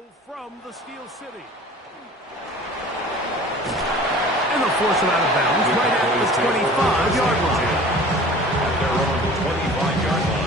throw from the Steel City. And they'll force him out of bounds right at the 25-yard line. At their own 25-yard line.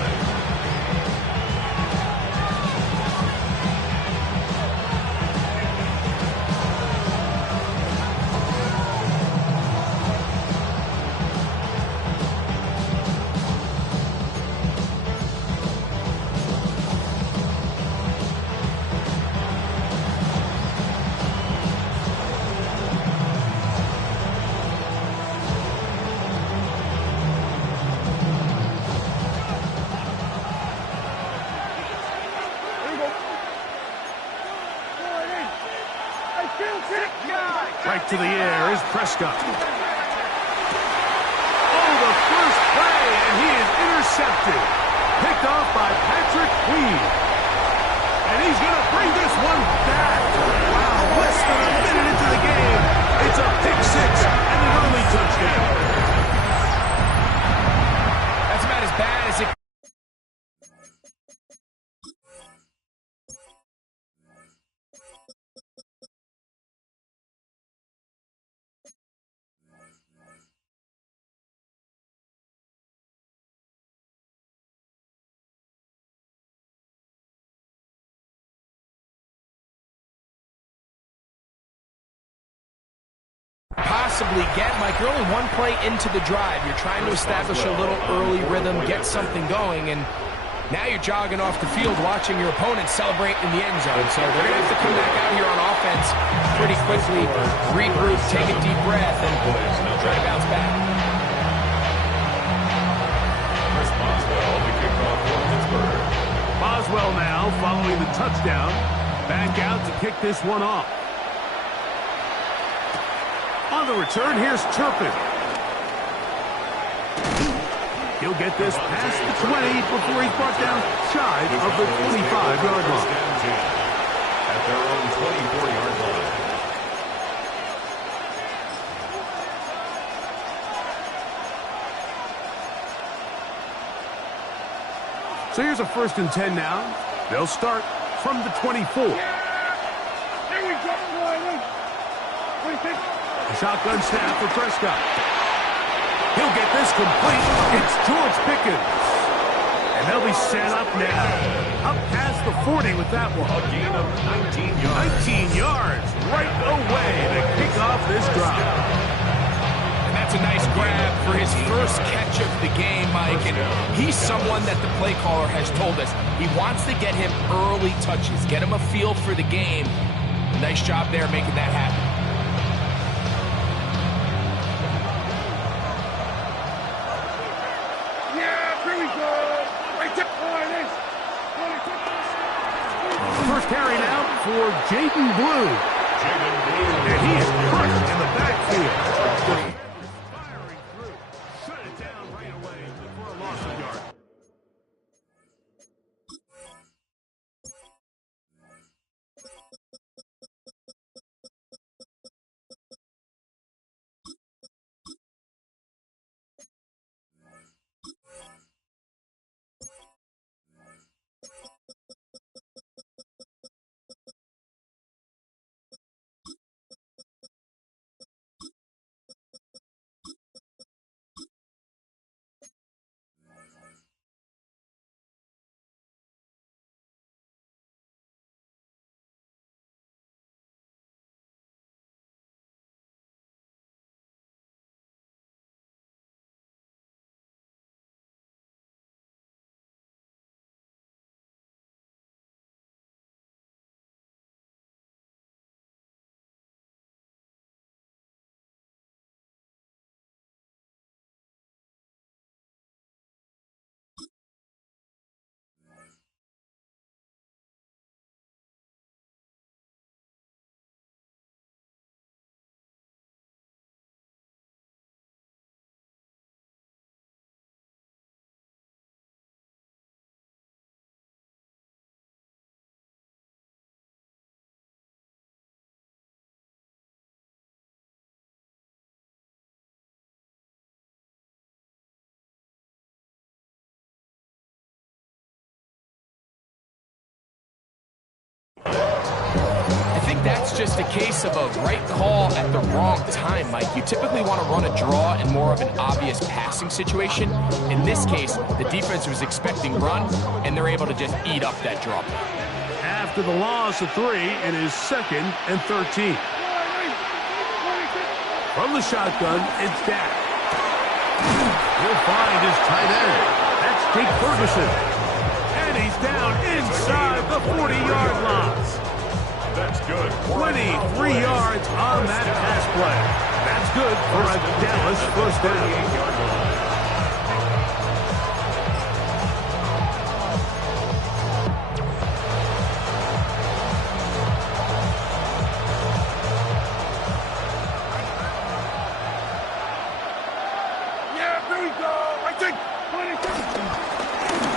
Right to the air is Prescott. Oh, the first play, and he is intercepted. Picked off by Patrick Reed. And he's going to bring this one back. Wow, less than a minute into the game. It's a pick six and an early touchdown. That's about as bad as it. Possibly get, Mike, you're only one play into the drive. You're trying to establish a little early rhythm, get something going, and now you're jogging off the field watching your opponent celebrate in the end zone. So they're going to have to come back out here on offense pretty quickly, regroup, take a deep breath, and try to bounce back. Boswell, the kickoff for Pittsburgh. Boswell now, following the touchdown, back out to kick this one off. On the return, here's Turpin. He'll get this past the 20 before he's brought down shy of the 25-yard line. At their own 24-yard line. So here's a 1st and 10 now. They'll start from the 24. Shotgun snap for Prescott. He'll get this complete. It's George Pickens. And they'll be set up now. Up past the 40 with that one. A gain of 19 yards. 19 yards right away to kick off this drive. And that's a nice grab for his first catch of the game, Mike. And he's someone that the play caller has told us he wants to get him early touches, get him a feel for the game. Nice job there making that happen. First carry now for Jaden Blue. And he is crushed in the backfield. Firing through. Shut it down right away for a loss of yards. That's just a case of a right call at the wrong time, Mike. You typically want to run a draw in more of an obvious passing situation. In this case, the defense was expecting run, and they're able to just eat up that draw play. After the loss of 3, it is 2nd and 13. From the shotgun, it's Dak. He'll find his tight end. That's Jake Ferguson. And he's down inside the 40-yard line. That's good. 23 yards on that pass play. That's good for a Dallas first down.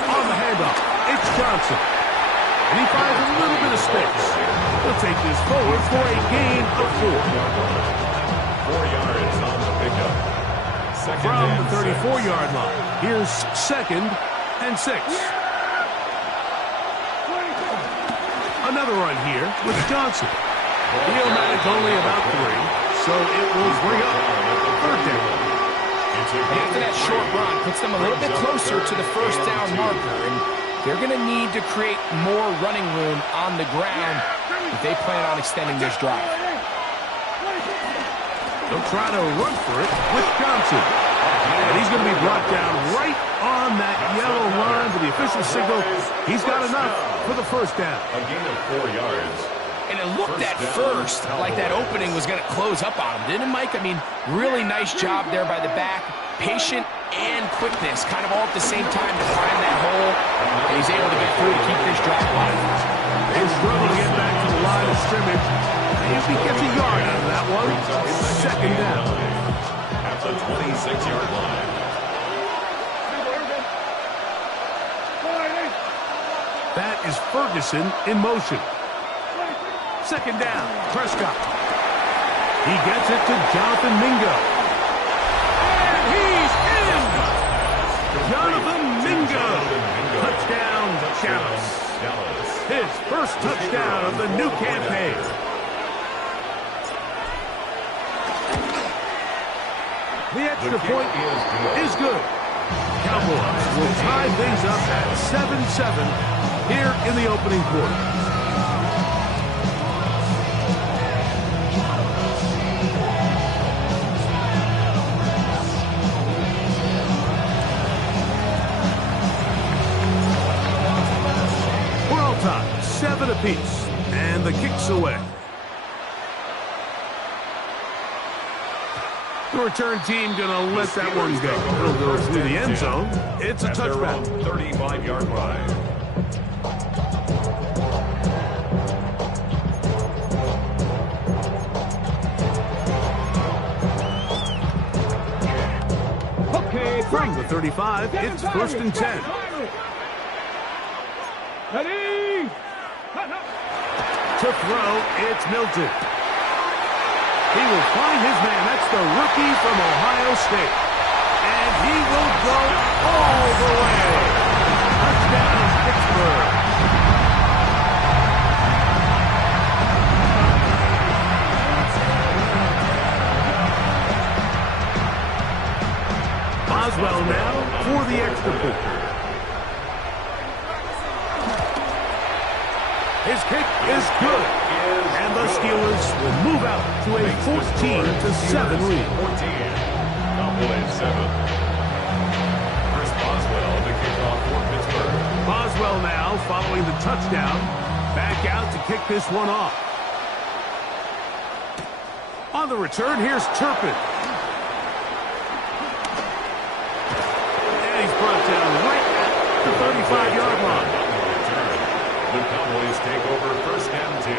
On the handoff, it's Johnson. And he finds a little bit of space. He'll take this forward for a gain of 4. 4 yards on the pickup. From the 34-yard line, here's 2nd and 6. Another run here with Johnson. He'll manage only about 3, so it will bring up 3rd down. After that short run, puts them a little bit closer to the first down marker, and they're going to need to create more running room on the ground if they plan on extending this drive. They'll try to run for it with Johnson. And he's going to be brought down right on that yellow line for the official signal. He's got enough for the first down. A gain of 4 yards. And it looked at first like that opening was going to close up on him, didn't it, Mike? I mean, really nice job there by the back. Patient and quickness, kind of all at the same time to find that hole. And he's able to get through to keep this drive alive. They struggle to get back to the line of scrimmage. And if he gets a yard out of that one, it's 2nd down. At the 26-yard line. That is Ferguson in motion. 2nd down, Prescott. He gets it to Jonathan Mingo. And he's in! Jonathan Mingo. Touchdown, Dallas. His first touchdown of the new campaign. The extra point is good. Cowboys will tie things up at 7-7 here in the opening quarter. We're all tied, 7 apiece, and the kick's away. The return team going to let that one go. It'll go through the end zone. It's a touchback. 35-yard line. From the 35, it's 1st and 10. Ready? To throw, it's Milton. He will find his man. That's the rookie from Ohio State. And he will go all the way. Touchdown, Pittsburgh. Boswell now for the extra point. His kick is good. And the Steelers will move out to a 14-7 lead. 14. Cowboys 7. Chris Boswell, the kickoff for Pittsburgh. Boswell now following the touchdown. Back out to kick this one off. On the return, here's Turpin. And he's brought down right at the 35-yard line. The Cowboys take over 1st and 10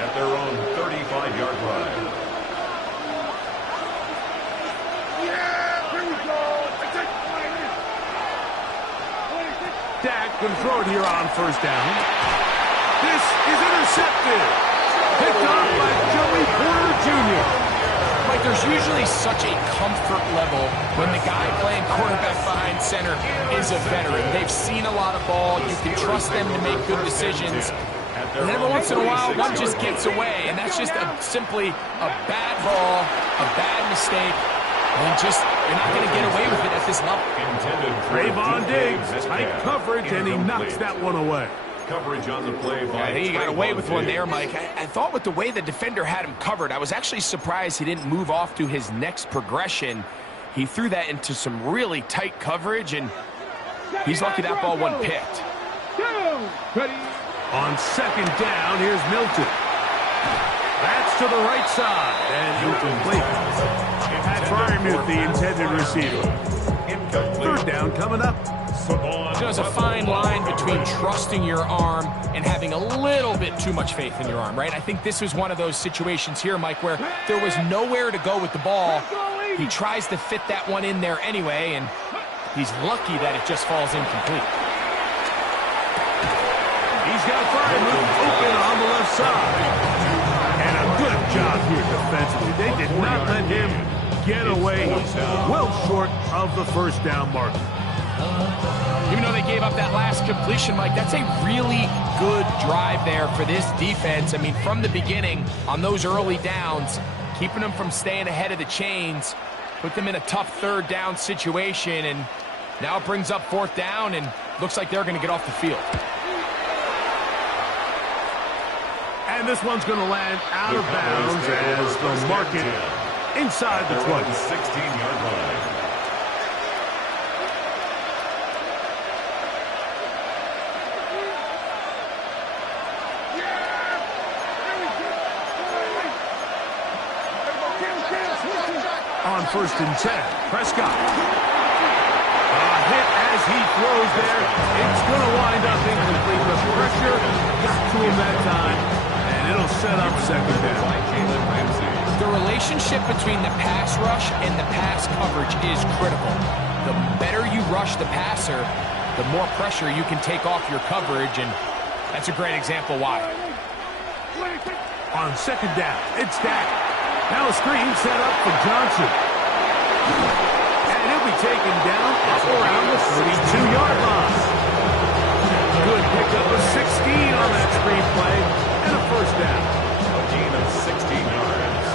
at their own 35-yard line. Dak can throw it here on 1st down. This is intercepted. Picked off by Joey Porter Jr. Mike, there's usually such a comfort level when the guy playing quarterback behind center is a veteran. They've seen a lot of ball. You can trust them to make good decisions. And then every once in a while, one just gets away, and that's just simply a bad ball, a bad mistake, and you're not going to get away with it at this level. Trayvon Diggs, tight coverage, and he knocks that one away. Coverage on the play by I think he got away with one there, Mike. I thought with the way the defender had him covered, I was actually surprised he didn't move off to his next progression. He threw that into some really tight coverage, and he's lucky that ball wasn't picked. On second down, here's Milton. That's to the right side, and incomplete. Pat Fryermuth, the intended receiver. Third down coming up. There's a fine line between trusting your arm and having a little bit too much faith in your arm, right? I think this was one of those situations here, Mike, where there was nowhere to go with the ball. He tries to fit that one in there anyway, and he's lucky that it just falls incomplete. He's got Fryermuth open on the left side. And a good job here defensively. They did not let him get away. He's well short of the first down mark. Even though they gave up that last completion, Mike, that's a really good drive there for this defense. I mean, from the beginning, on those early downs, keeping them from staying ahead of the chains, put them in a tough third down situation, and now it brings up fourth down, and looks like they're going to get off the field. And this one's going to land out of bounds as the market inside the 20. 16-yard line. On first and 10, Prescott. A hit as he throws there. It's going to wind up incomplete. The pressure got to him that time, and it'll set up second down. The relationship between the pass rush and the pass coverage is critical. The better you rush the passer, the more pressure you can take off your coverage, and that's a great example why. On second down, it's Dak. Now a screen set up for Johnson. And he'll be taken down up around the 32-yard line. Good pickup of 16 on that screen play, and a first down. A gain of 16 yards.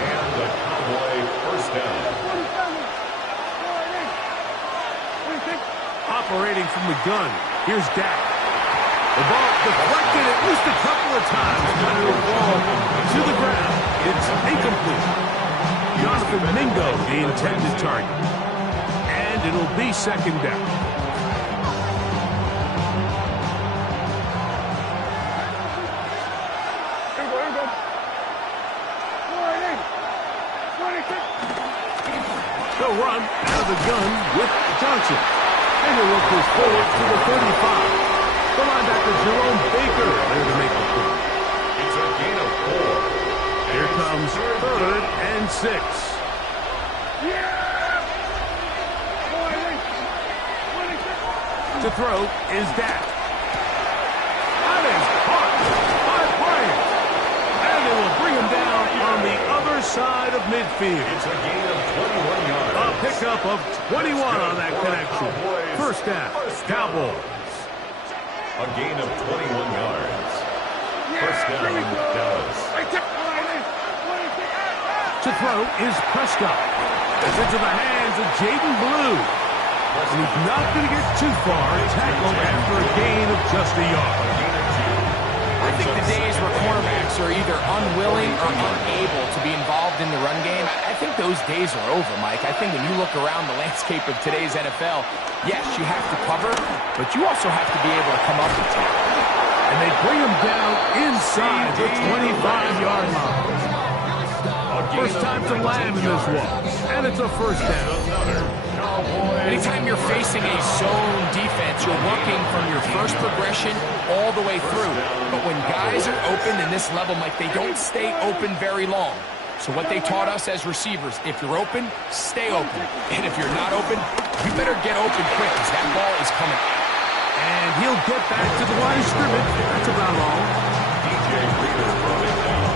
And the Cowboy first down. Operating from the gun, here's Dak. The ball deflected at least a couple of times, but it'll fall to the ground. It's incomplete. Jonathan Mingo, the intended target. And it'll be second down. They'll run out of the gun with Johnson. And he'll look this forward to the 35. The linebacker, Jerome Baker, there to make the play. It's a gain of 4. Here comes third and 6. To throw is Dak. That is caught by Bryant. And they will bring him down on the other side of midfield. It's a gain of 21 yards. A pickup of 21 on that connection. First down, Cowboys. A gain of 21 yards. First down, Dallas. To throw is Prescott. It's into the hands of Jaden Blue. And he's not going to get too far. Tackled after a gain of just a yard. I think the days where cornerbacks are either unwilling or unable to be involved in the run game, I think those days are over, Mike. I think when you look around the landscape of today's NFL, yes, you have to cover, but you also have to be able to come up and tackle. And they bring him down inside the 25-yard line. First time to land in this one. And it's a first down. Anytime you're facing a zone defense, you're working from your first progression all the way through. But when guys are open in this level, Mike, they don't stay open very long. So what they taught us as receivers, if you're open, stay open. And if you're not open, you better get open quick because that ball is coming out. And he'll get back to the line of scrimmage. That's about all. DJ Reader brought it down.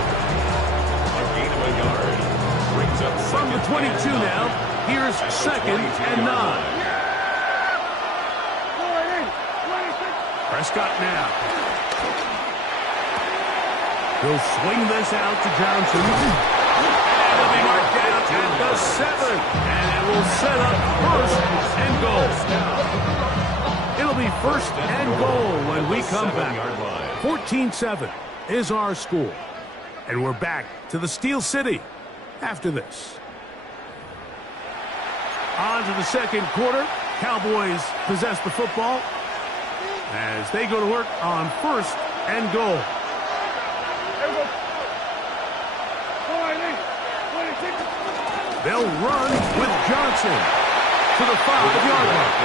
A gain of a yard. Brings up From the 22 now, here's second and 9. Prescott now. He'll swing this out to Johnson. And he'll be marked down at the 7. And it will set up first and goal. It'll be first and goal when we come back. 14-7 is our score. And we're back to the Steel City after this. On to the second quarter. Cowboys possess the football as they go to work on first and goal. They'll run with Johnson to the 5-yard line.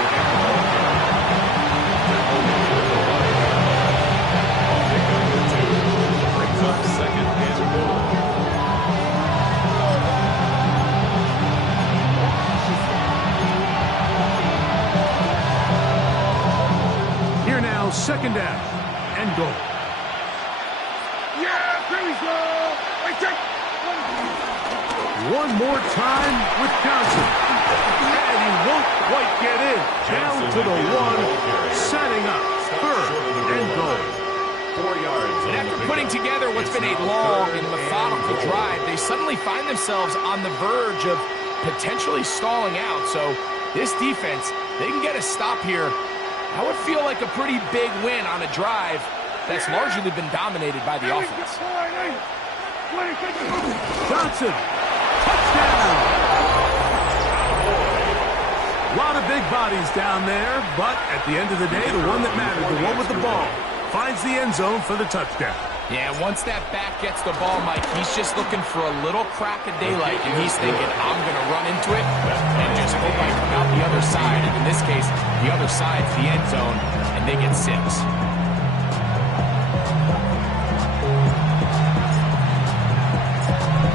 Second and goal. Here now, second down and goal. Yeah, here we go. One more time with Johnson. And he won't quite get in. Down to the 1, setting up third and goal. 4 yards. And after putting together what's been a long and methodical drive, they suddenly find themselves on the verge of potentially stalling out. So this defense, they can get a stop here. That would feel like a pretty big win on a drive that's largely been dominated by the offense. Johnson, touchdown! A lot of big bodies down there, but at the end of the day, the one that mattered, the one with the ball, finds the end zone for the touchdown. Yeah, once that back gets the ball, Mike, he's just looking for a little crack of daylight, and he's thinking, I'm going to run into it and just hope I come out the other side. And in this case, the other side's the end zone, and they get 6.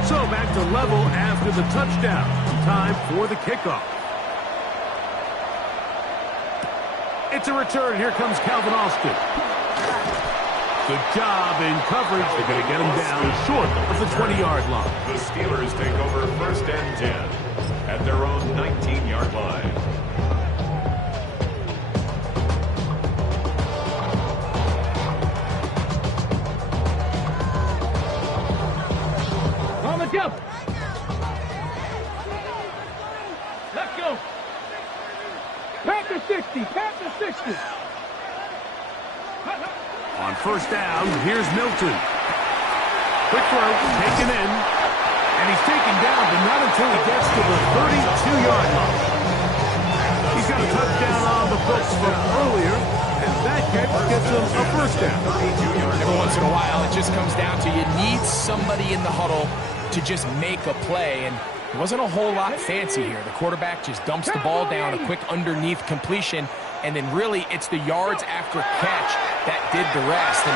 So back to level after the touchdown. Time for the kickoff. It's a return. Here comes Calvin Austin. Good job in coverage. They're going to get him down short of the 20-yard line. The Steelers take over first and 10 at their own 19-yard line. On the jump. Let's go. Panther 60. Panther 60. On first down, here's Milton. Quick throw, taken in. And he's taken down, but not until he gets to the 32-yard line. He's got a touchdown on the books from earlier, and that catch gets him a first down. Every once in a while, it just comes down to you need somebody in the huddle to just make a play, and it wasn't a whole lot fancy here. The quarterback just dumps the ball down, a quick underneath completion, and then really it's the yards after catch that did the rest. And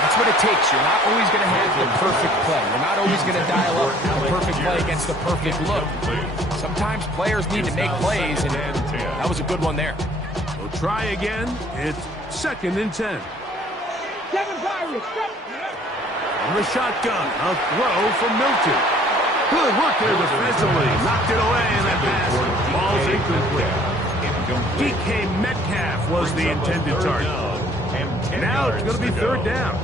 that's what it takes. You're not always going to have the perfect play. You're not always going to dial up the perfect play against the perfect look. Sometimes players need to make plays, and that was a good one there. We'll try again. It's second and 10. On the shotgun, a throw from Milton. Good work there defensively. Knocked it away, and that pass falls incomplete. DK Metcalf was the intended target. Now it's going to be third down.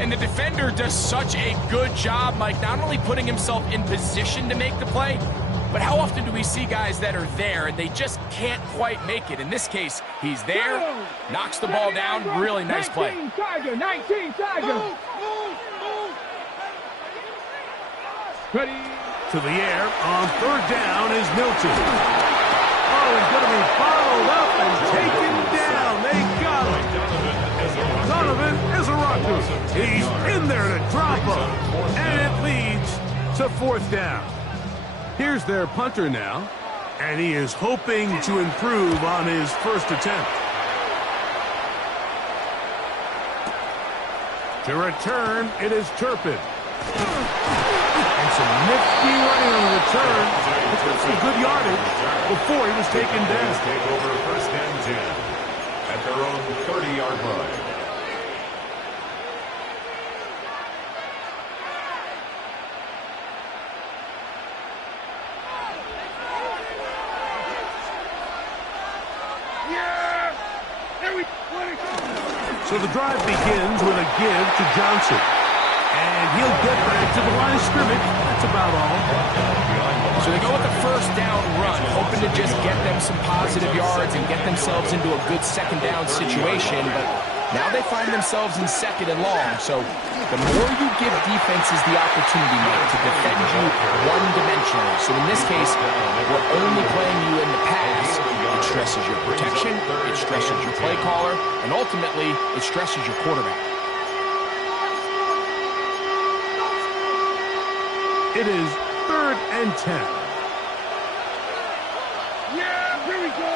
And the defender does such a good job, Mike, not only putting himself in position to make the play, but how often do we see guys that are there and they just can't quite make it? In this case, he's there, knocks the ball down, really nice play. 19 Tiger. Ready. To the air on third down is Milton. Oh, he's going to be followed up and taken down. They got him. Donovan is a rocker. He's in there to drop him. And it leads to fourth down. Here's their punter now. And he is hoping to improve on his first attempt. To return, it is Turpin. And some nifty running on the return. It's got some good yardage before he was taken down. Take over first and 10 at their own 30-yard line. So the drive begins with a give to Johnson. And he'll get back to the line of scrimmage. That's about all. So they go with the first down run, hoping to just get them some positive yards and get themselves into a good second down situation. But now they find themselves in second and long. So the more you give defenses the opportunity, Mike, to defend you one-dimensionally. So in this case, we're only playing you in the pass. It stresses your protection, it stresses your play caller, and ultimately, it stresses your quarterback. It is 3rd and 10. Yeah, here we go.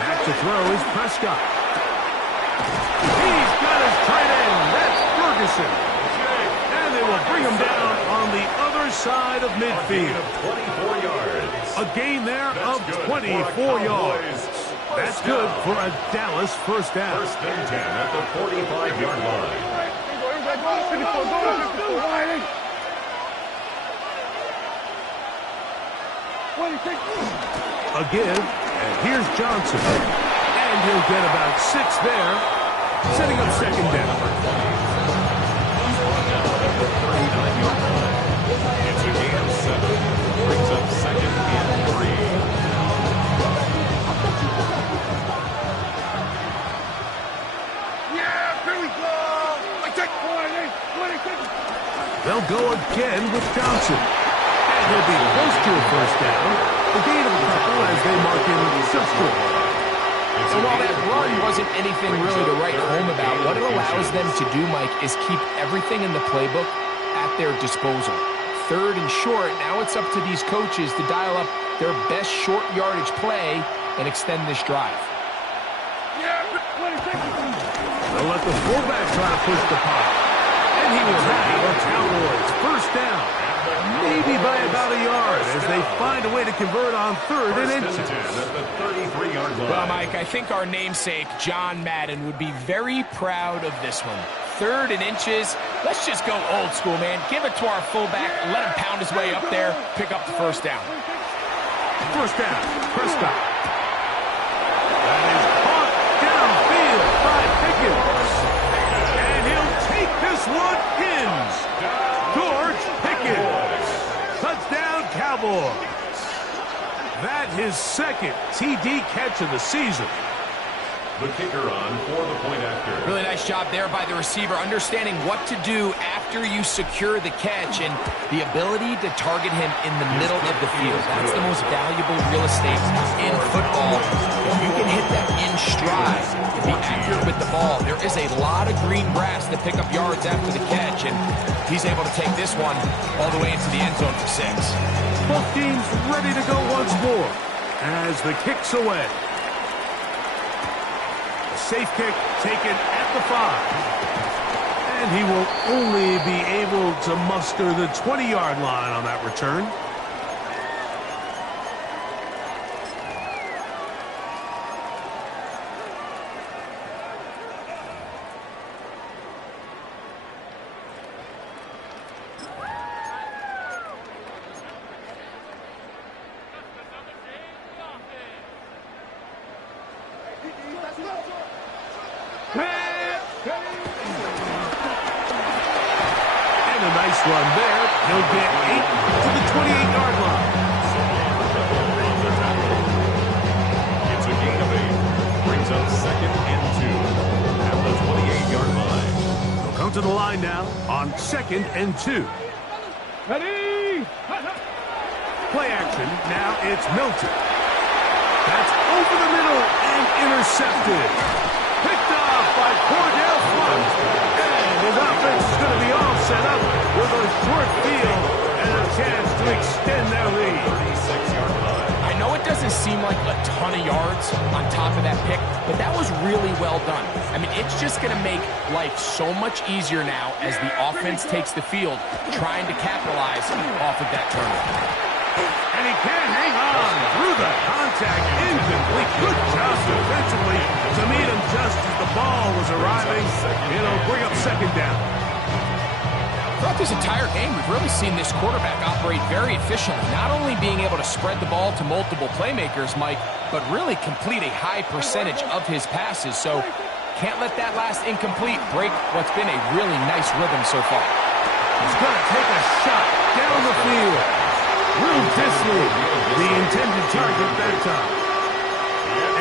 Back to throw is Prescott. He's got his tight end. That's Ferguson. And they will bring him down on the other side of midfield. 24 yards. A gain there of 24 yards. That's good for a Dallas first down. 1st and 10 at the 45-yard line. A give, and here's Johnson. And he'll get about 6 there, setting up second down. It's a gain of 7. Brings up 2nd and 3. Yeah, here we go. They'll go again with Johnson. And he'll be close to a first down. A gain of a couple as they mark him successful. So while that run wasn't anything really to write home about, what it allows them to do, Mike, is keep everything in the playbook at their disposal. 3rd and short, now it's up to these coaches to dial up their best short yardage play and extend this drive. They'll let the fullback try to push the pile. And he will have the Cowboys first down. Maybe by about a yard as they find a way to convert on 3rd and inches. At the 33-yard line. Well, Mike, I think our namesake, John Madden, would be very proud of this one. 3rd and inches. Let's just go old school, man. Give it to our fullback. Let him pound his way up there. Pick up the first down. First down, Prescott. That is caught downfield by Pickens. And he'll take this one in. George Pickens. Touchdown, Cowboys. That his 2nd TD catch of the season. The kicker on for the point after. Really nice job there by the receiver, understanding what to do after you secure the catch and the ability to target him in the middle of the field. That's the most valuable real estate in football. If you can hit that in stride and be accurate with the ball, there is a lot of green grass to pick up yards after the catch, and he's able to take this one all the way into the end zone for 6. Both teams ready to go once more as the kick's away. Safe kick taken at the 5. And he will only be able to muster the 20-yard line on that return. And a nice run there. He'll get 8 to the 28-yard line. It's a gain of 8. Brings up 2nd and 2 at the 28-yard line. They'll come to the line now on 2nd and 2. Ready? Play action. Now it's Milton. That's over the middle and intercepted. Picked off by Cordell Flott. And his offense is going to be all set up with a short field and a chance to extend their lead. 36-yard line. I know it doesn't seem like a ton of yards on top of that pick, but that was really well done. I mean, it's just going to make life so much easier now as the offense takes the field, trying to capitalize off of that turnover. And he can hang on through the contact. Incomplete. Good job defensively to meet him just as the ball was arriving. It'll bring up second down. Throughout this entire game, we've really seen this quarterback operate very efficiently, not only being able to spread the ball to multiple playmakers, Mike, but really complete a high percentage of his passes. So can't let that last incomplete break what's been a really nice rhythm so far. He's going to take a shot down the field. Will Disley, the intended target that time.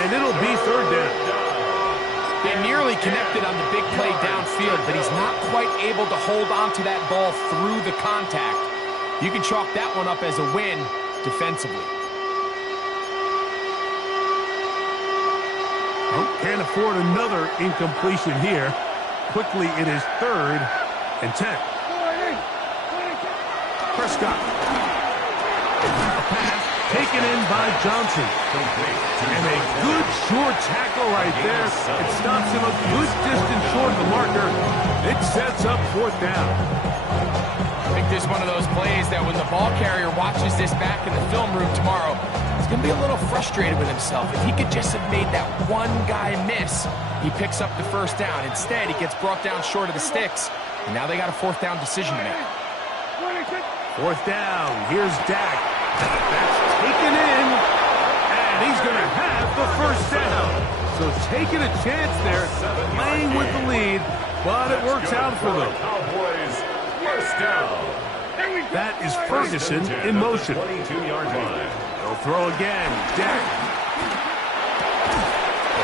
And it'll be third down. They nearly connected on the big play downfield, but he's not quite able to hold on to that ball through the contact. You can chalk that one up as a win defensively. Oh, can't afford another incompletion here. Quickly, it is 3rd and 10. Prescott. A pass taken in by Johnson. And a good short tackle right there. It stops him a good distance short of the marker. It sets up 4th down. I think this is one of those plays that when the ball carrier watches this back in the film room tomorrow, he's going to be a little frustrated with himself. If he could just have made that one guy miss, he picks up the 1st down. Instead, he gets brought down short of the sticks, and now they got a 4th down decision to make. 4th down. Here's Dak. That's taken in, and he's going to have the 1st down. So taking a chance there, playing with the lead, but it works out for them. Cowboys, 1st down. That is Ferguson in motion. 22-yard line. They'll throw again. Dak.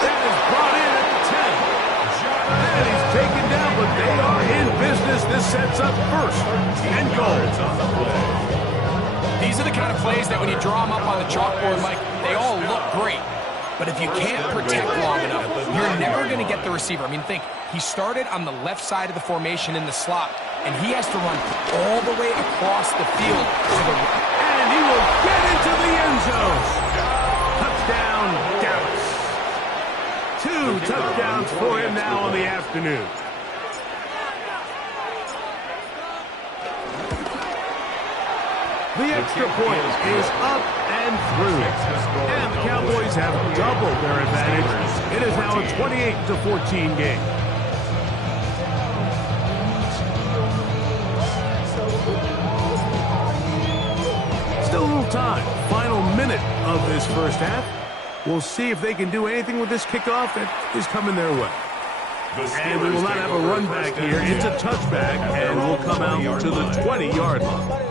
That is brought in at the 10. And he's taken down, but they are in business. This sets up 1st and goal. These are the kind of plays that when you draw them up on the chalkboard, Mike, they all look great. But if you can't protect long enough, you're never going to get the receiver. I mean, think, he started on the left side of the formation in the slot, and he has to run all the way across the field to the right. And he will get into the end zone. Touchdown, Dallas. 2 touchdowns for him now on the afternoon. The extra point is up and through. And the Cowboys have doubled their advantage. It is now a 28-14 game. Still a little time. Final minute of this 1st half. We'll see if they can do anything with this kickoff that is coming their way. And we will not have a run back here. It's a touchback, and we'll come out to the 20-yard line.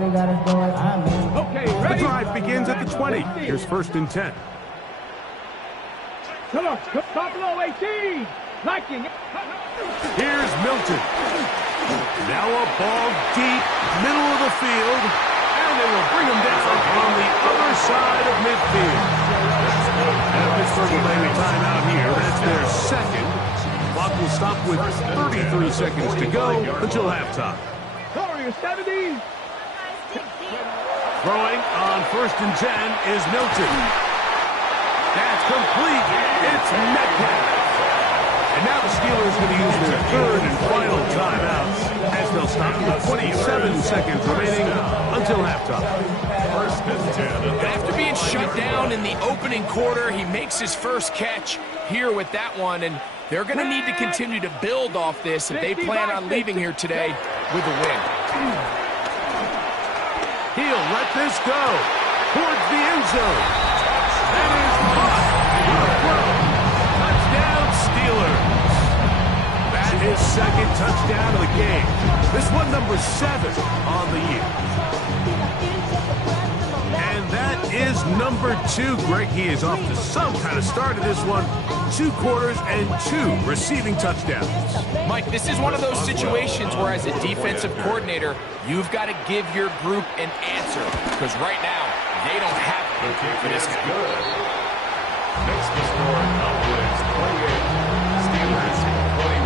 The drive begins at the 20. Here's 1st and 10. Come on, Buffalo 18. Liking it. Here's Milton. Now a ball deep, middle of the field, and they will bring him down on the other side of midfield. And Pittsburgh will take a timeout here. That's their 2nd. Clock will stop with 33 seconds to go until halftime. Warrior 70. Throwing on 1st and 10 is Milton. That's complete. It's Metcalf. And now the Steelers going to use their 3rd and final timeout as they'll stop with 27 seconds remaining until halftime. 1st and 10. After being shut down in the opening quarter, he makes his 1st catch here with that one, and they're going to need to continue to build off this if they plan on leaving here today with a win. He'll let this go towards the end zone. That is caught. Touchdown, Steelers. That is 2nd touchdown of the game. This one number 7 on the year. And that is number 2. Greg, he is off to some kind of start of this one. 2 quarters and 2 receiving touchdowns. Mike, this is one of those situations where as a defensive coordinator, you've got to give your group an answer. Because right now, they don't have it for this guy. Good. Next to score, Cowboys 28, Steelers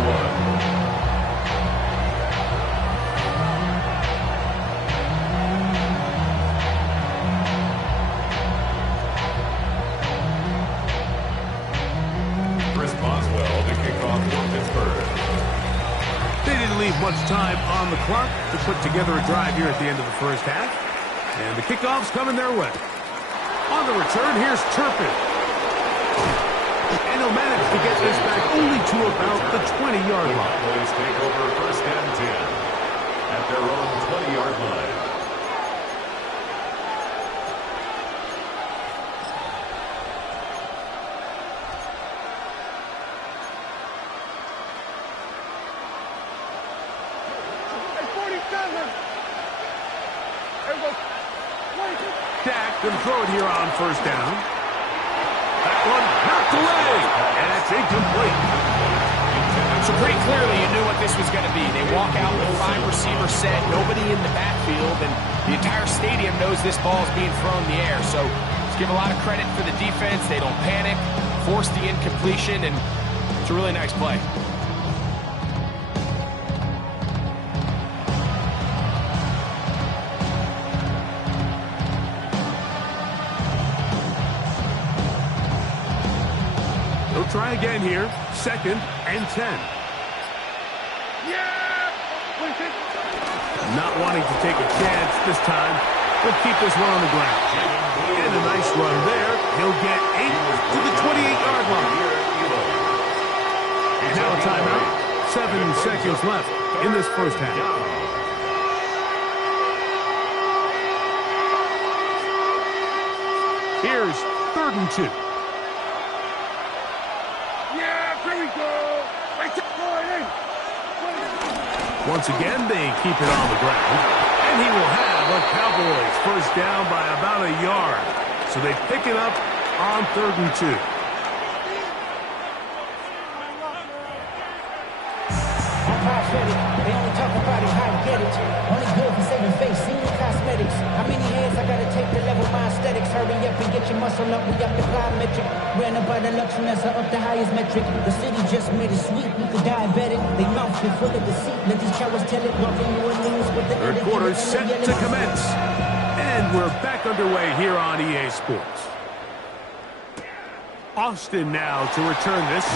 21. Leave much time on the clock to put together a drive here at the end of the 1st half. And the kickoff's coming their way. On the return, here's Turpin. And he'll manage to get this back only to about the 20-yard line. Cowboys take over 1st and 10 at their own 20-yard line. Going to throw it here on first down. That one knocked away, and it's incomplete. So pretty clearly you knew what this was going to be. They walk out with 5 receivers set, nobody in the backfield, and the entire stadium knows this ball is being thrown in the air. So let's give a lot of credit for the defense. They don't panic, force the incompletion, and it's a really nice play. They'll try again here. 2nd and 10. Not wanting to take a chance this time. He'll keep this one on the ground. And a nice run there. He'll get 8 to the 28-yard line. And now a timeout. 7 seconds left in this first half. Here's 3rd and 2. Once again, they keep it on the ground. And he will have a Cowboys first down by about a yard. So they pick it up on 3rd and 2. They only talk about it, how to get it. Only good for saving face, senior cosmetics. How many hands I gotta take to level my aesthetics? Hurry up and get your muscle up, we up the plyometric. Ran up by the luxury, that's up the highest metric. The city just made it sweet, you could diabetic. They mouth been full of deceit, let these cowards tell it. Walking New Orleans with the 3rd quarter set to commence. And we're back underway here on EA Sports. Austin now to return this.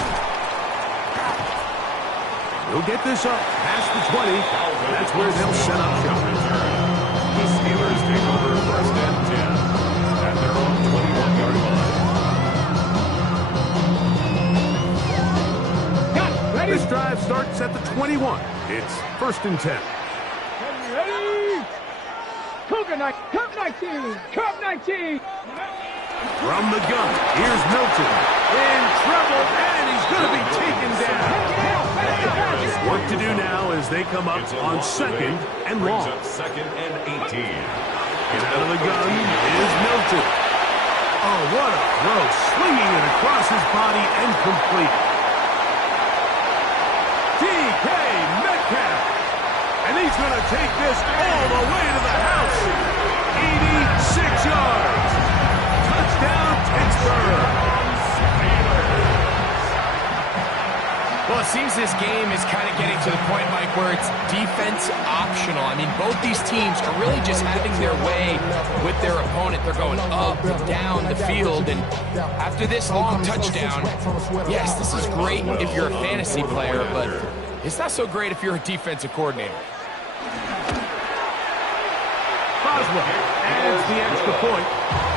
He'll get this up past the 20. That's where they'll set up shop. The Steelers take over 1st and 10 at their own 21-yard line. This drive starts at the 21. It's 1st and 10. Ready? Cougar 19. Cup 19. From the gun, here's Milton. In trouble, and he's going to be taken down. Work to do now as they come up on 2nd and long. 2nd and 18. Get out of the gun is Milton. Oh, what a throw. Swinging it across his body and complete. DK Metcalf. And he's going to take this all the way to the house. 86 yards. Touchdown, Pittsburgh. Well, it seems this game is kind of getting to the point, Mike, where it's defense optional. I mean, both these teams are really just having their way with their opponent. They're going up, down the field, and after this long touchdown, yes, this is great if you're a fantasy player, but it's not so great if you're a defensive coordinator. Boswell adds the extra point,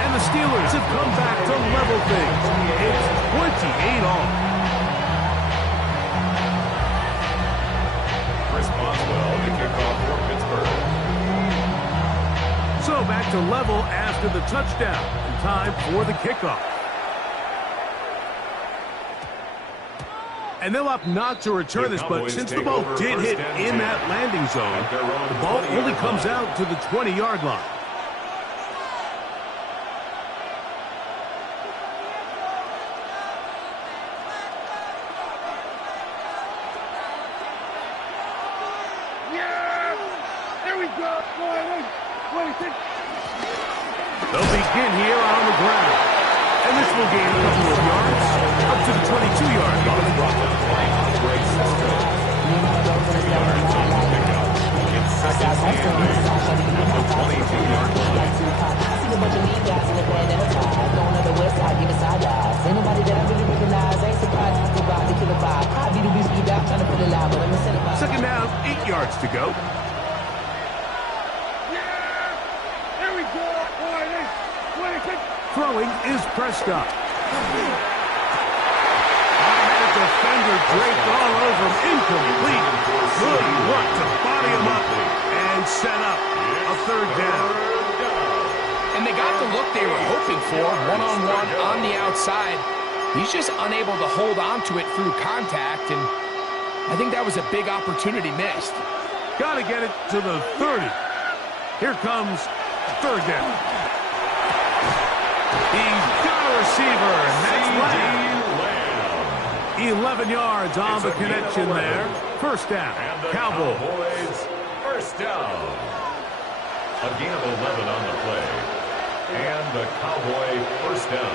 and the Steelers have come back to level things. It's 28 all. Boswell, the kickoff for Pittsburgh. So back to level after the touchdown. And time for the kickoff. And they'll opt not to return this, but since the ball did hit in that landing zone, the ball only comes out to the 20-yard line. They'll begin here on the ground. And this will gain a couple of yards up to the 22-yard line. Second down, 8 yards to go. Throwing is Prescott. A defender draped all over him. Incomplete. Good work to body him up and set up a 3rd down. And they got the look they were hoping for, one-on-one on the outside. He's just unable to hold on to it through contact, and I think that was a big opportunity missed. Got to get it to the 30. Here comes 3rd down. He's got a receiver, and that's Lamb. 11 yards on the connection there. First down, Cowboys. First down. A gain of 11 on the play. And the Cowboy first down.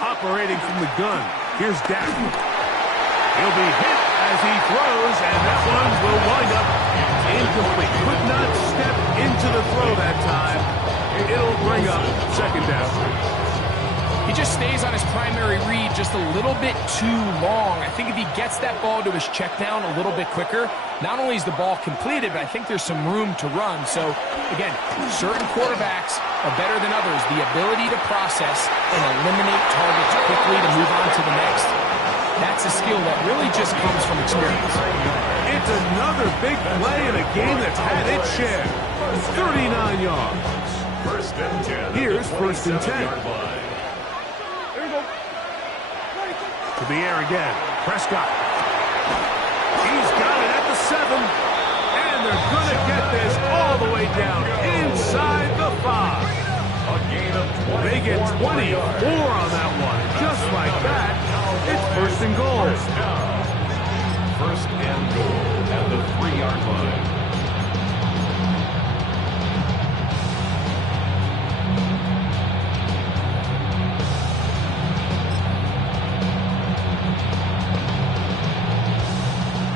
Operating from the gun, here's Dak. He'll be hit as he throws, and that one will wind up incomplete. Could not step into the throw that time. It'll bring up second down. He just stays on his primary read just a little bit too long. I think if he gets that ball to his check down a little bit quicker, not only is the ball completed, but I think there's some room to run. So, again, certain quarterbacks are better than others. The ability to process and eliminate targets quickly to move on to the next. That's a skill that really just comes from experience. It's another big play in a game that's had its share. 39 yards. First and 10. Here's first and 10. To the air again. Prescott. He's got it at the 7. And they're going to get this all the way down inside the 5. A gain of 20. They get 24 on that one. Just like that, it's first and goal. First and goal at the 3-yard line.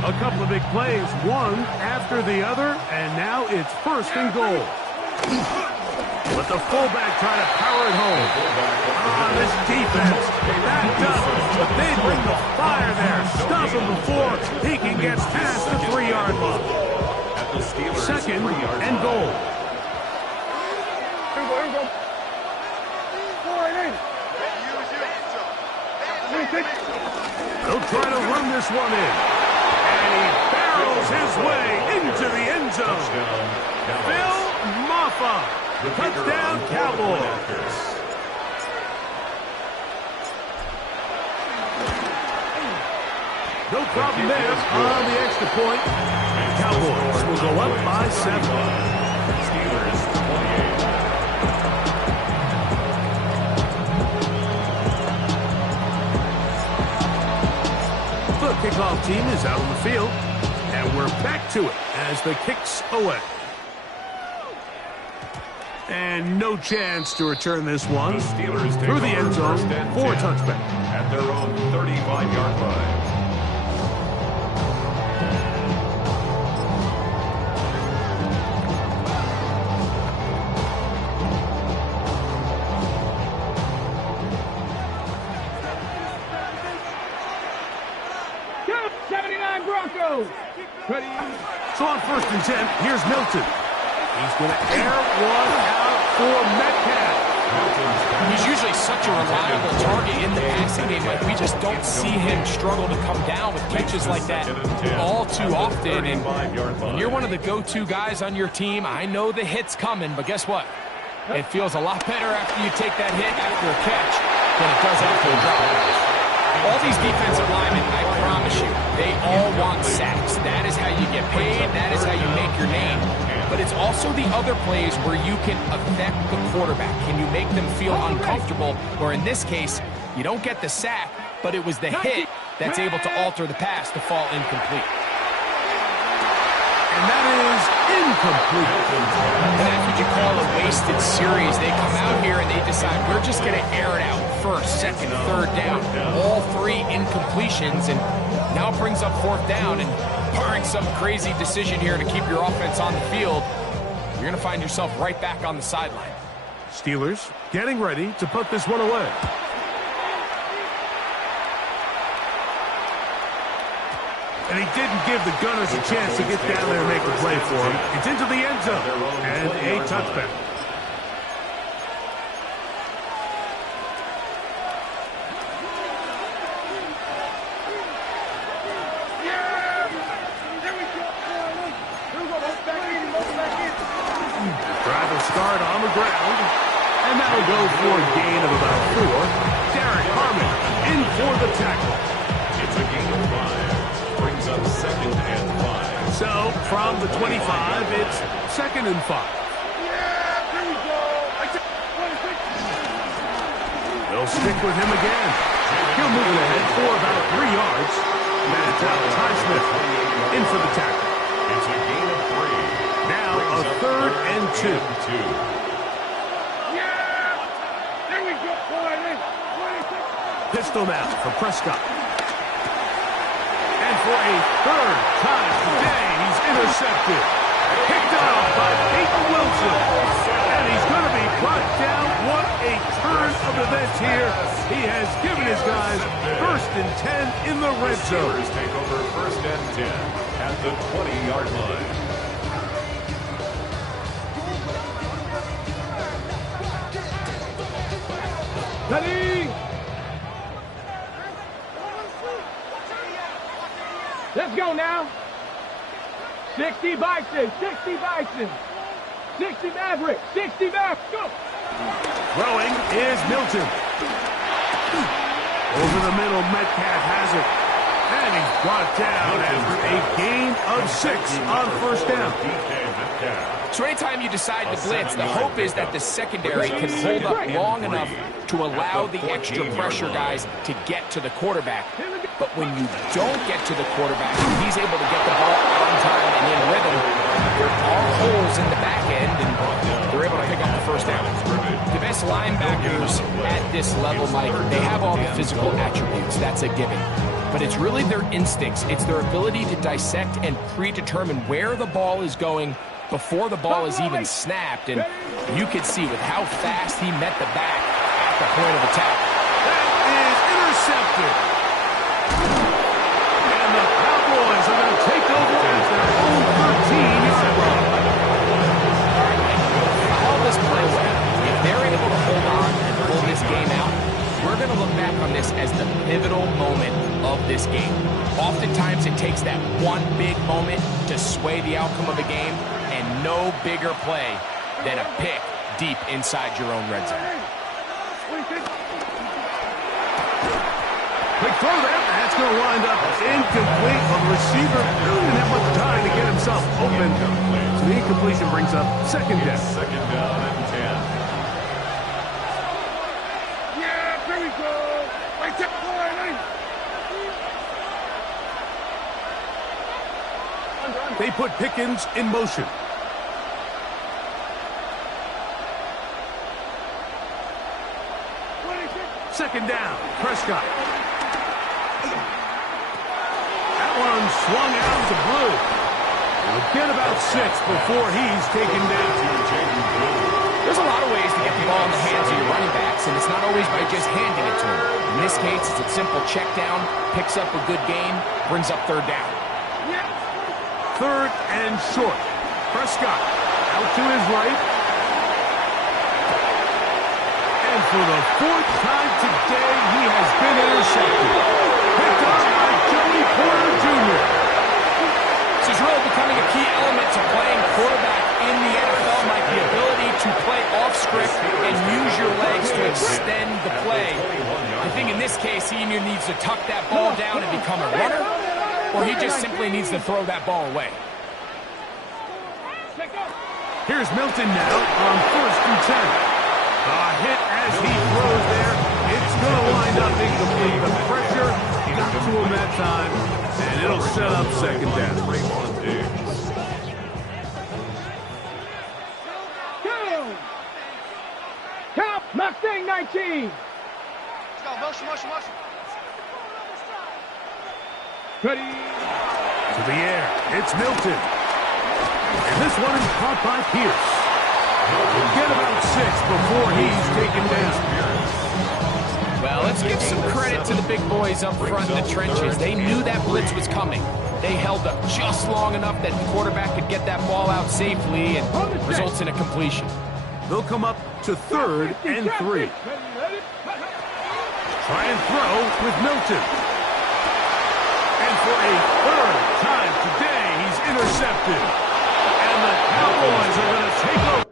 A couple of big plays, one after the other, and now it's first and goal. But the fullback trying to power it home. This defense, that does it. But they bring the fire there. Stop him before he can get past the 3-yard line. Second and goal. They'll try to run this one in. And he barrels his way into the end zone. Phil Maffa. Touchdown, Cowboys. No problem there on the extra point. Cowboys will go up by 7. Steelers 28. The kickoff team is out on the field, and we're back to it as the kick's away. And no chance to return this one through the end zone for a touchback. At their own 35-yard line. So on first and 10, here's Milton. He's going to air one out for Metcalf. He's usually such a reliable target in the passing game. Like, we just don't see him struggle to come down with catches like that all too often. And when you're one of the go-to guys on your team, I know the hit's coming, but guess what? It feels a lot better after you take that hit after a catch than it does after a drop. All these defensive linemen, I promise you, they all want sacks. That is how you get paid. That is how you make your name. But it's also the other plays where you can affect the quarterback. Can you make them feel uncomfortable? Or in this case, you don't get the sack, but it was the hit that's able to alter the pass to fall incomplete. And that is incomplete. And that's what you call a wasted series. They come out here and they decide, we're just going to air it out first, second, third down. All 3 incompletions, and now it brings up fourth down. And barring some crazy decision here to keep your offense on the field, you're going to find yourself right back on the sideline. Steelers getting ready to put this one away. And he didn't give the Gunners a chance to get down there and make a play for him. It's into the end zone and a touchback. Drive will start on the ground, and that'll go for a gain of about 4. Derek Harmon in for the tackle. It's a gain of 5. Brings up second and 5. So from the 25, it's 2nd and 5. They'll stick with him again. He'll move it ahead for about 3 yards. That's out Ty Smith in for the tackle. It's a gain of 3. Now a 3rd and 2. Pistol now for Prescott. And for a 3rd time today, he's intercepted. Picked off by Peyton Wilson. And he's going to be brought down. What a turn of events here. He has given his guys 1st and 10 in the red zone. Receivers take over 1st and 10 at the 20-yard line. Ready? Let's go now. 60 Bison, 60 Bison. 60 Maverick, 60 Maverick, go! Throwing is Milton. Over the middle, Metcalf has it. And he's brought down after a gain of 6 on 1st down. So anytime you decide to blitz, the hope is that the secondary can hold up long enough to allow the extra pressure guys to get to the quarterback. But when you don't get to the quarterback, he's able to get the ball on time and in rhythm. There are holes in the back end, and they're able to pick up the 1st down. The best linebackers at this level, Mike, they have all the physical attributes. That's a given. But it's really their instincts. It's their ability to dissect and predetermine where the ball is going before the ball is even snapped. And you could see with how fast he met the back at the point of attack. That is intercepted. And the Cowboys are going to take over at their own 13-yard line. Follow this play well. If they're able to hold on and pull this game out, we're going to look back on this as the pivotal moment of this game. Oftentimes it takes that one big moment to sway the outcome of a game, and no bigger play than a pick deep inside your own red zone. Quick throw there. That's going to wind up incomplete. But the receiver didn't have much time to get himself open. So the incompletion brings up 2nd down. 2nd down and 10. Yeah, there we go. Right there, They put Pickens in motion. Second down, Prescott. That one swung out to Blue. He'll get about 6 before he's taken down. There's a lot of ways to get the ball in the hands of your running backs, and it's not always by just handing it to them. In this case, it's a simple check down, picks up a good gain, brings up 3rd down. 3rd and short. Prescott out to his right. And for the 4th time today, he has been intercepted. Picked up by Joey Porter Jr. This is really becoming a key element to playing quarterback in the NFL, Mike. The ability to play off script and use your legs to extend the play. I think in this case, he either needs to tuck that ball down and become a runner, or he just simply needs to throw that ball away. Here's Milton now on 1st and 10. A hit as he throws there. It's going to wind up incomplete. The pressure got to him that time, and it'll set up 2nd down. Count, Mustang 19. Let's go, motion. Ready? To the air, it's Milton. And this one is caught by Pierce. He'll get about 6 before he's taken down. Well, let's give some credit to the big boys up front in the trenches. They knew that blitz was coming. They held up just long enough that the quarterback could get that ball out safely and results in a completion. They'll come up to 3rd and 3. Try and throw with Milton. And for a 3rd time today, he's intercepted. And the Cowboys are going to take over.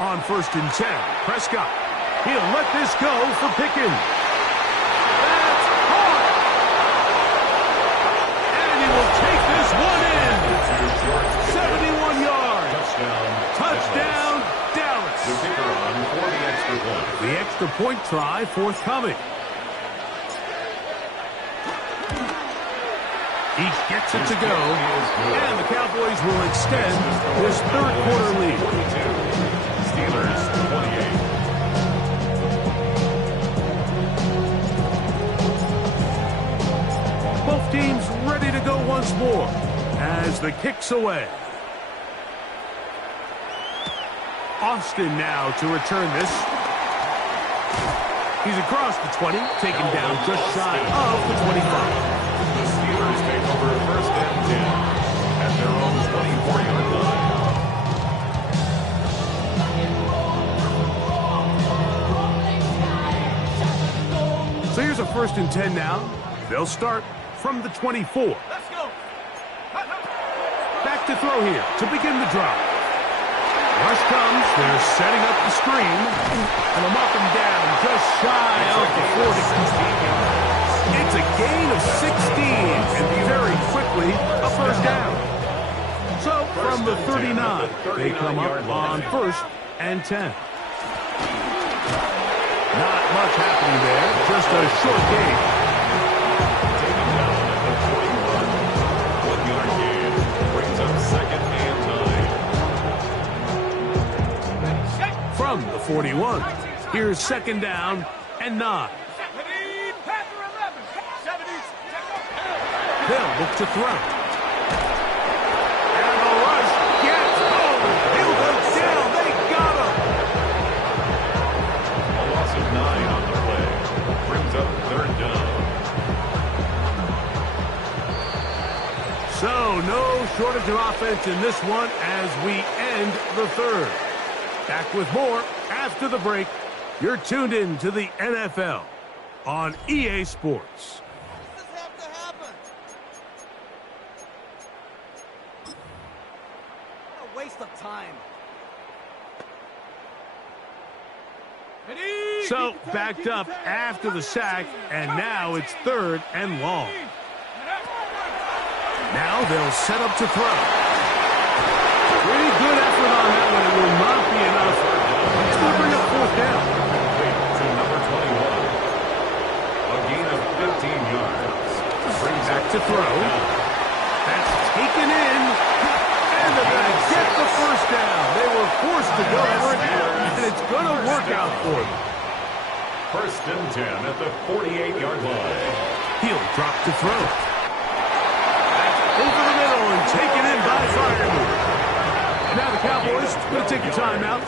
On 1st and 10, Prescott. He'll let this go for Pickens. That's caught. And he will take this one in. 71 yards. Touchdown, Dallas. The kicker on for the extra point. The extra point try forthcoming. He gets it to go, and the Cowboys will extend this third quarter lead. 42. Steelers 28. Both teams ready to go once more as the kick's away. Austin now to return this. He's across the 20, taken down just shy of the 25. The Steelers take over 1st and 10 at their own 24-yard line. So here's a 1st and 10 now. They'll start from the 24. Let's go. Back to throw here to begin the drive. Rush comes. They're setting up the screen. And they'll knock him down just shy of the 40. It's a gain of 16, and very quickly a 1st down. So from the 39, they come up on 1st and 10. Not much happening there, just a short gain. Taken down at the 41. 1-yard gain brings up 2nd and 9. From the 41, here's 2nd down and 9. They'll look to throw. And the rush gets home. He'll go down. They got him. A loss of 9 on the play. Brings up 3rd down. So no shortage of offense in this one as we end the third. Back with more after the break. You're tuned in to the NFL on EA Sports. Waste of time. So backed up after the sack, and now it's 3rd and long. Now they'll set up to throw. Pretty good effort on that one. It will not be enough. It's going to bring up 4th down. To number 21. A gain of 15 yards. Brings Back to throw. That's taken in. And they're going to get the 1st down. They were forced to go for it, and it's going to work out for them. 1st and 10 at the 48-yard line. He'll drop to throw. Over the middle and taken in by Fireman. And now the Cowboys going to take a timeout.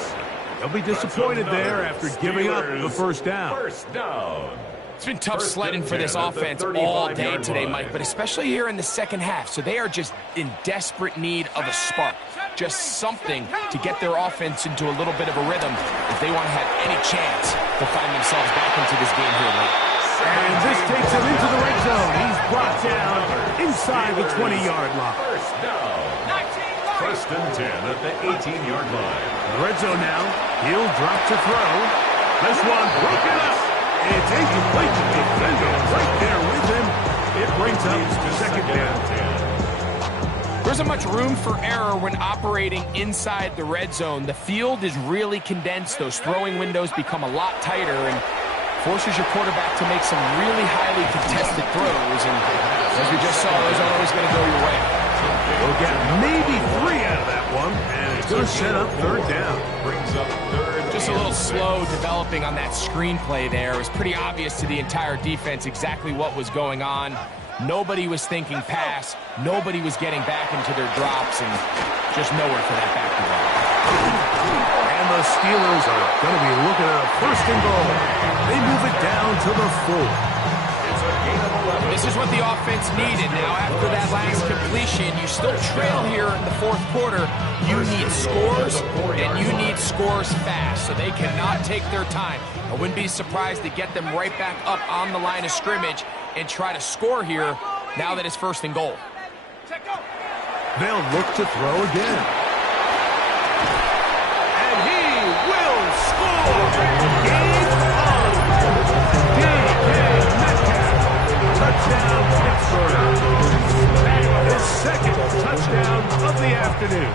They'll be disappointed there after giving up the 1st down. 1st down. It's been tough sledding for this offense all day today, Mike, but especially here in the second half. So they are just in desperate need of a spark, just something to get their offense into a little bit of a rhythm if they want to have any chance to find themselves back into this game here late. And this takes him into the red zone. He's brought down inside the 20-yard line. 1st down. 1st and 10 at the 18-yard line. The red zone now. He'll drop to throw. This one broken up. It's incomplete. The defender right there with him. It brings up 2nd down. There isn't much room for error when operating inside the red zone. The field is really condensed. Those throwing windows become a lot tighter and forces your quarterback to make some really highly contested throws. And as we just saw, those aren't always going to go your way. They'll get maybe 3 out of that one, and it's going to set up 3rd down. Brings up 3rd. Just a little slow developing on that screenplay there. It was pretty obvious to the entire defense exactly what was going on. Nobody was thinking pass. Nobody was getting back into their drops, and just nowhere for that back to go. And the Steelers are going to be looking at a 1st and goal. They move it down to the 4. This is what the offense needed. Now, after that last completion, you still trail here in the 4th quarter. You need scores, and you need scores fast, so they cannot take their time. I wouldn't be surprised to get them right back up on the line of scrimmage and try to score here now that it's 1st and goal. They'll look to throw again. And he touchdown of the afternoon.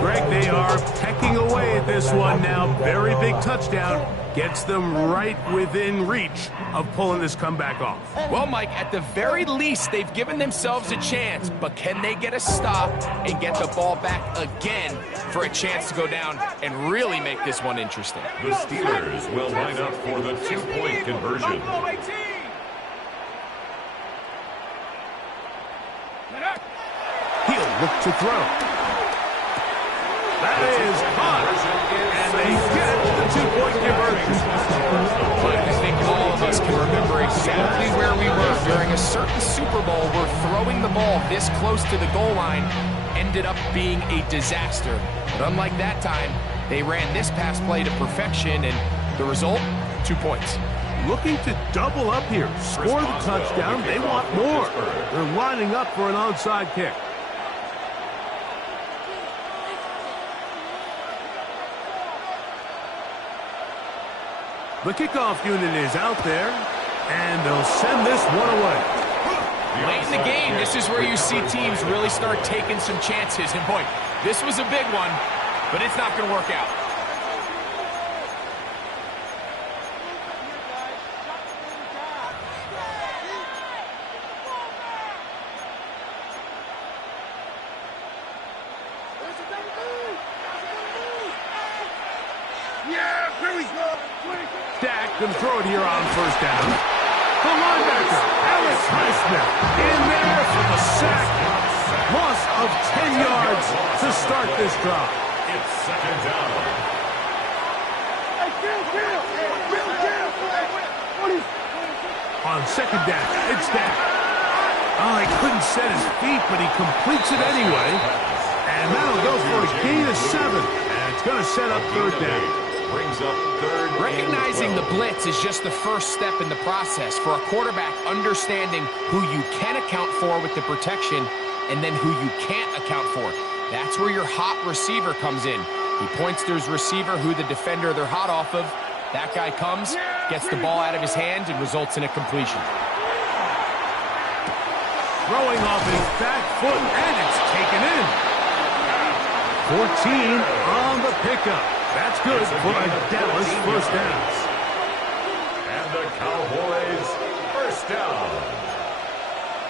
Greg, they are pecking away at this one now. Very big touchdown. Gets them right within reach of pulling this comeback off. Well, Mike, at the very least, they've given themselves a chance, but can they get a stop and get the ball back again for a chance to go down and really make this one interesting? The Steelers will line up for the two-point conversion. He'll look to throw. That is caught, and they get the two-point conversion. But I think all of us can remember exactly where we were during a certain Super Bowl where throwing the ball this close to the goal line ended up being a disaster. But unlike that time, they ran this pass play to perfection, and the result, 2 points. Looking to double up here. Score the touchdown. They want more. They're lining up for an onside kick. The kickoff unit is out there, and they'll send this one away. Late in the game, this is where you see teams really start taking some chances. And boy, this was a big one, but it's not going to work out. Dak can throw it here on first down. The linebacker, Alex Highsmith, in there for the sack. Loss of 10 yards to start this drive. It's second down. On second down, it's Dak. Oh, he couldn't set his feet, but he completes it anyway. And that'll go for a gain of 7. And it's going to set up third down. Brings up third. Recognizing the blitz is just the first step in the process for a quarterback understanding who you can account for with the protection and then who you can't account for. That's where your hot receiver comes in. He points to his receiver, who the defender they're hot off of. That guy comes, gets the ball out of his hand, and results in a completion. Throwing off his back foot, and it's taken in. 14 on the pickup. That's good for a Dallas first down. And the Cowboys first down.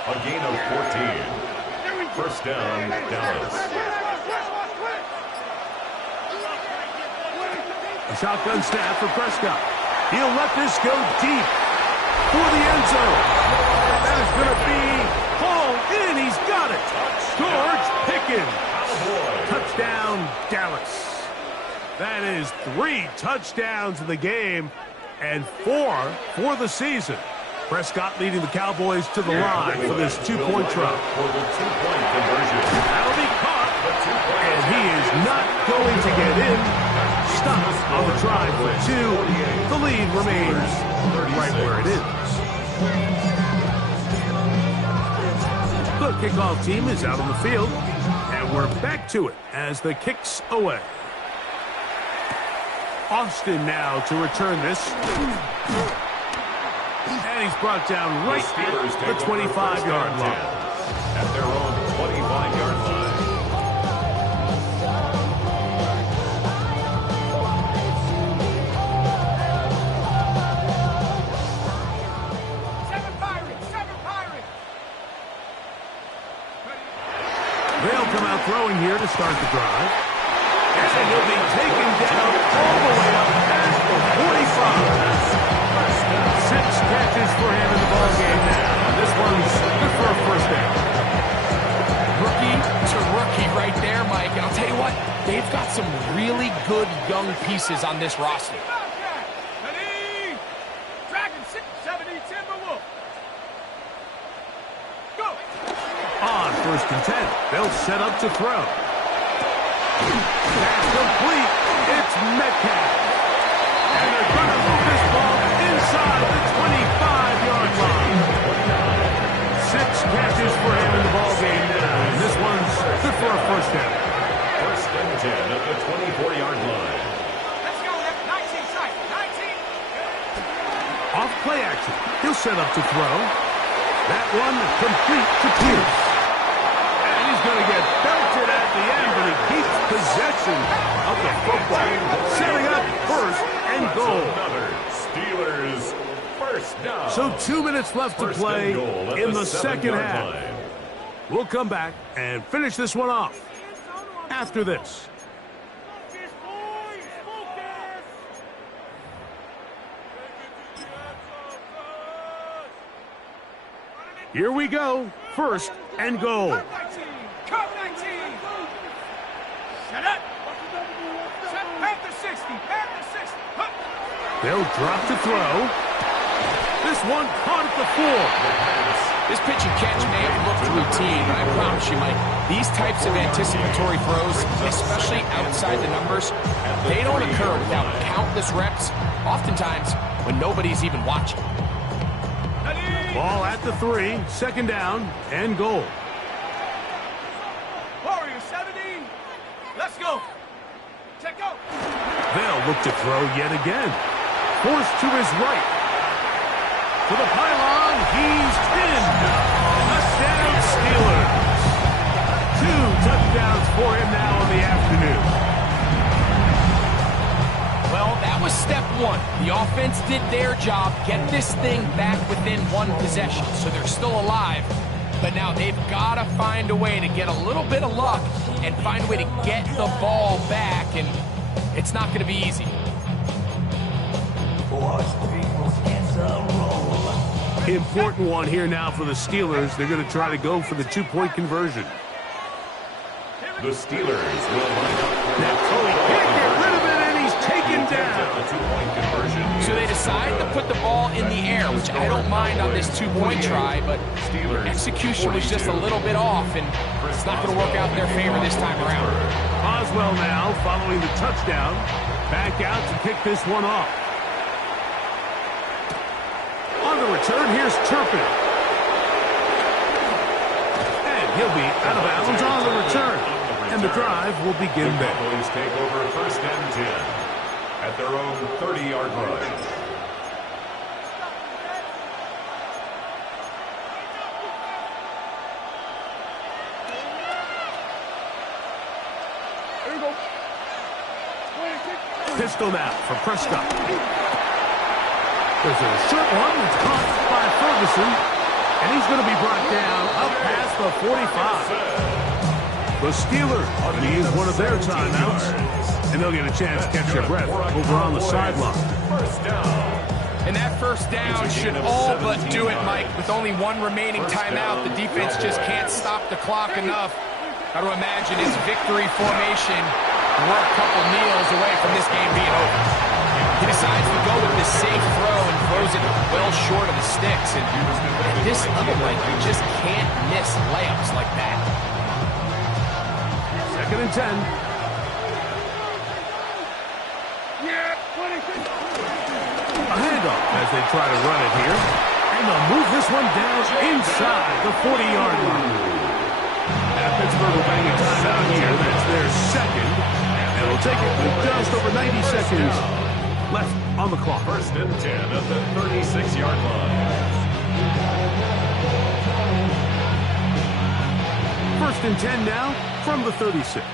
A gain of 14. First down, Dallas. A shotgun snap for Prescott. He'll let this go deep for the end zone. That is going to be hauled in. He's got it. George Pickens. Touchdown, Dallas. That is 3 touchdowns in the game and 4 for the season. Prescott leading the Cowboys to the line for this two-point try. For the two-point conversion. That'll be caught, and he is not going to get in. Stop on the try for 2. The lead remains right where it is. The kickoff team is out on the field, and we're back to it as the kick's away. Austin now to return this. And he's brought down right at the 25-yard line. At their own 25-yard line. They'll come out throwing here to start the drive. And he'll be taken down all the way up past the 45. 6 catches for him in the ballgame now. This one's good for a first down. Rookie to rookie right there, Mike. And I'll tell you what, they've got some really good young pieces on this roster. On first and 10, they'll set up to throw. That's complete. It's Metcalf. And they're going to move this ball inside the 25-yard line. 6 catches for him in the ballgame now. And this one's good for a first down. First and 10 at the 24-yard line. Let's go, 19 side, 19. Off play action. He'll set up to throw. That one complete to Pierce. And he's going to get belted at the end, but he keeps possession of the football, setting up first and goal. Another Steelers first down. So 2 minutes left to play in the second half. Line. We'll come back and finish this one off after this. Here we go. First and goal. Cup 19. Shut up. Panther 60. Panther 60. Hup. They'll drop to throw. This one caught at the 4. This pitch and catch may have looked routine, but I promise you, Mike, these types of anticipatory throws, especially outside the numbers, they don't occur without countless reps, oftentimes when nobody's even watching. Ball at the 3, second down and goal. Warrior 70. Let's go. Check out. They'll look to throw yet again. Forced to his right. To the pylon, he's pinned. Touchdown, Steelers. 2 touchdowns for him now in the afternoon. Well, that was step 1. The offense did their job, get this thing back within 1 possession, so they're still alive. But now they've got to find a way to get a little bit of luck and find a way to get the ball back, and it's not going to be easy. Important one here now for the Steelers. They're going to try to go for the 2-point conversion. The Steelers will line up. He can't get rid of it, and he's taken down. The 2-point conversion. So they decide to put the ball in the air, which I don't mind on this 2-point try, but execution was just a little bit off, and it's not going to work out in their favor this time around. Oswell now following the touchdown. Back out to kick this one off. On the return, here's Turpin. And he'll be out of bounds on the return. And the drive will begin The there. Cowboys take over first and 10 at their own 30-yard line. Pistol now for Prescott. There's a short one that's caught by Ferguson, and he's going to be brought down up past the 45. The Steelers are going to use one of their timeouts, and they'll get a chance to catch their breath over on the sideline. And that first down should all but do it, Mike. With only 1 remaining timeout, the defense just can't stop the clock enough. Got to imagine it's victory formation. We're a couple kneels away from this game being over. He decides to go with the safe throw and throws it well short of the sticks. And at this level, Mike, you just can't miss layups like that. Second and 10. A handoff as they try to run it here. And they'll move this one down inside the 40-yard line. Pittsburgh will bang a timeout here. That's their second. And they'll take it with just over 90 seconds left on the clock. First and 10 at the 36-yard line. First and 10 now from the 36.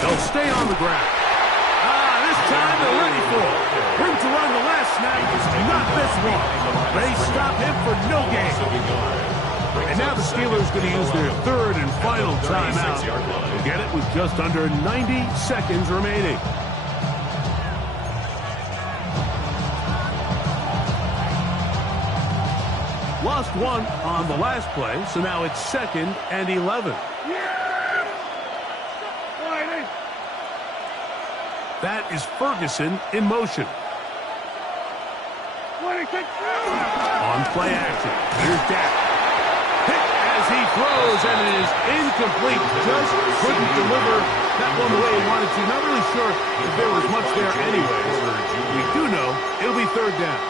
They'll stay on the ground. This time they're ready for it. Room to run the last snap. Not this one. They stop him for no gain. And now the Steelers going to use their third and final timeout. They'll get it with just under 90 seconds remaining. Lost one on the last play, so now it's second and 11. That is Ferguson in motion. On play action, here's Dak. Hit as he throws, and it is incomplete. Just couldn't deliver that one the way he wanted to. Not really sure if there was much there anyways. We do know it'll be third down.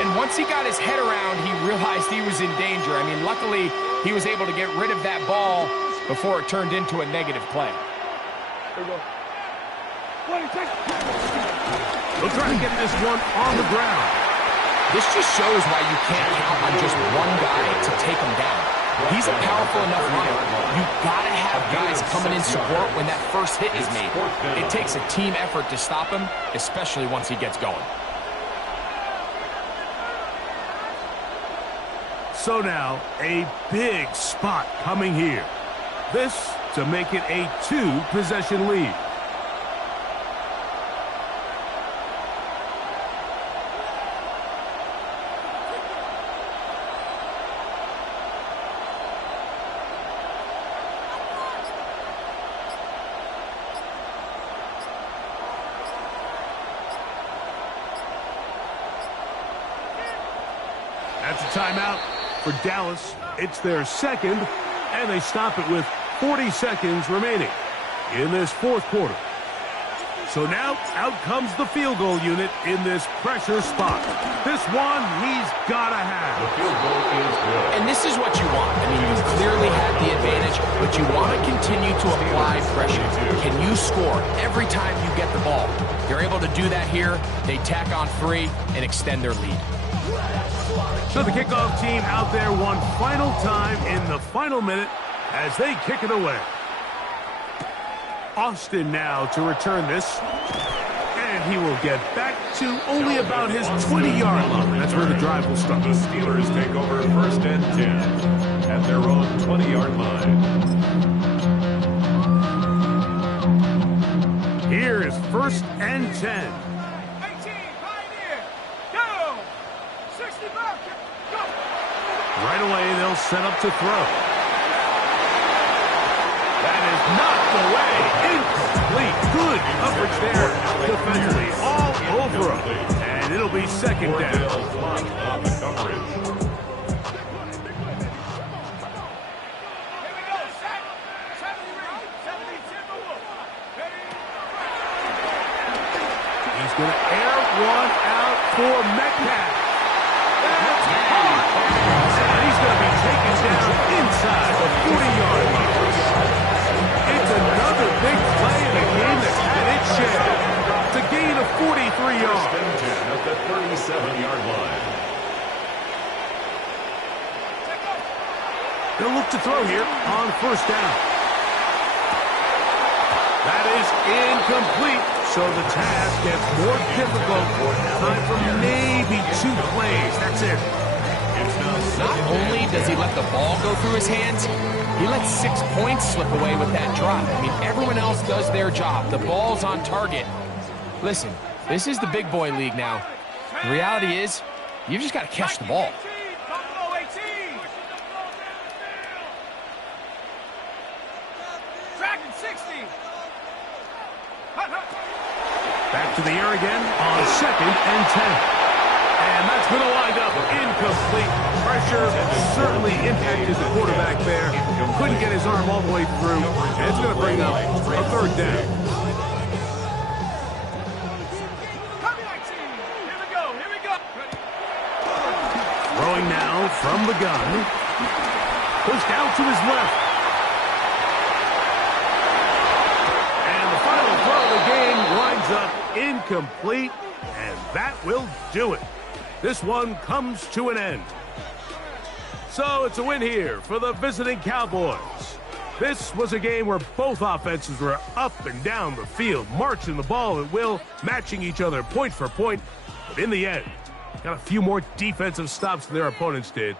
And once he got his head around, he realized he was in danger. I mean, luckily, he was able to get rid of that ball before it turned into a negative play. They'll try to get this one on the ground. This just shows why you can't count on just one guy to take him down. He's a powerful enough runner. You've got to have guys coming in support when that first hit is made. It takes a team effort to stop him, especially once he gets going. So now, a big spot coming here. This to make it a 2-possession lead. That's a timeout for Dallas. It's their second, and they stop it with 40 seconds remaining in this fourth quarter. So now, out comes the field goal unit in this pressure spot. This one, he's got to have. The field goal is good. And this is what you want. I mean, you clearly had the advantage, but you want to continue to apply pressure. Can you score every time you get the ball? You're able to do that here. They tack on 3 and extend their lead. So the kickoff team out there one final time in the final minute as they kick it away. Austin now to return this. And he will get back to only about his 20-yard line. That's where the drive will start. The Steelers take over first and 10 at their own 20-yard line. Here is first and 10. Right away, they'll set up to throw. That is knocked away. Incomplete. Good coverage there. Defensively all over him. And it'll be second down. On the coverage. He's going to air one out for Metcalf. That's hot. He's going to be taken down inside the 40-yard line. It's another big play in a game that's had its share. It's a gain of 43 yards. At the 37-yard line. They'll look to throw here on first down. That is incomplete, so the task gets more difficult. Time for maybe 2 plays. That's it. Not only does he let the ball go through his hands, he lets 6 points slip away with that drop. I mean, everyone else does their job. The ball's on target. Listen, this is the big boy league now. The reality is, you've just got to catch the ball. Back to the air again on second and 10. And that's going to wind up incomplete. Pressure certainly impacted the quarterback there. Couldn't get his arm all the way through. And it's going to bring up a third down. Throwing now from the gun. Pushed out to his left. And the final throw of the game winds up incomplete. And that will do it. This one comes to an end. So it's a win here for the visiting Cowboys. This was a game where both offenses were up and down the field, marching the ball at will, matching each other point for point. But in the end, got a few more defensive stops than their opponents did.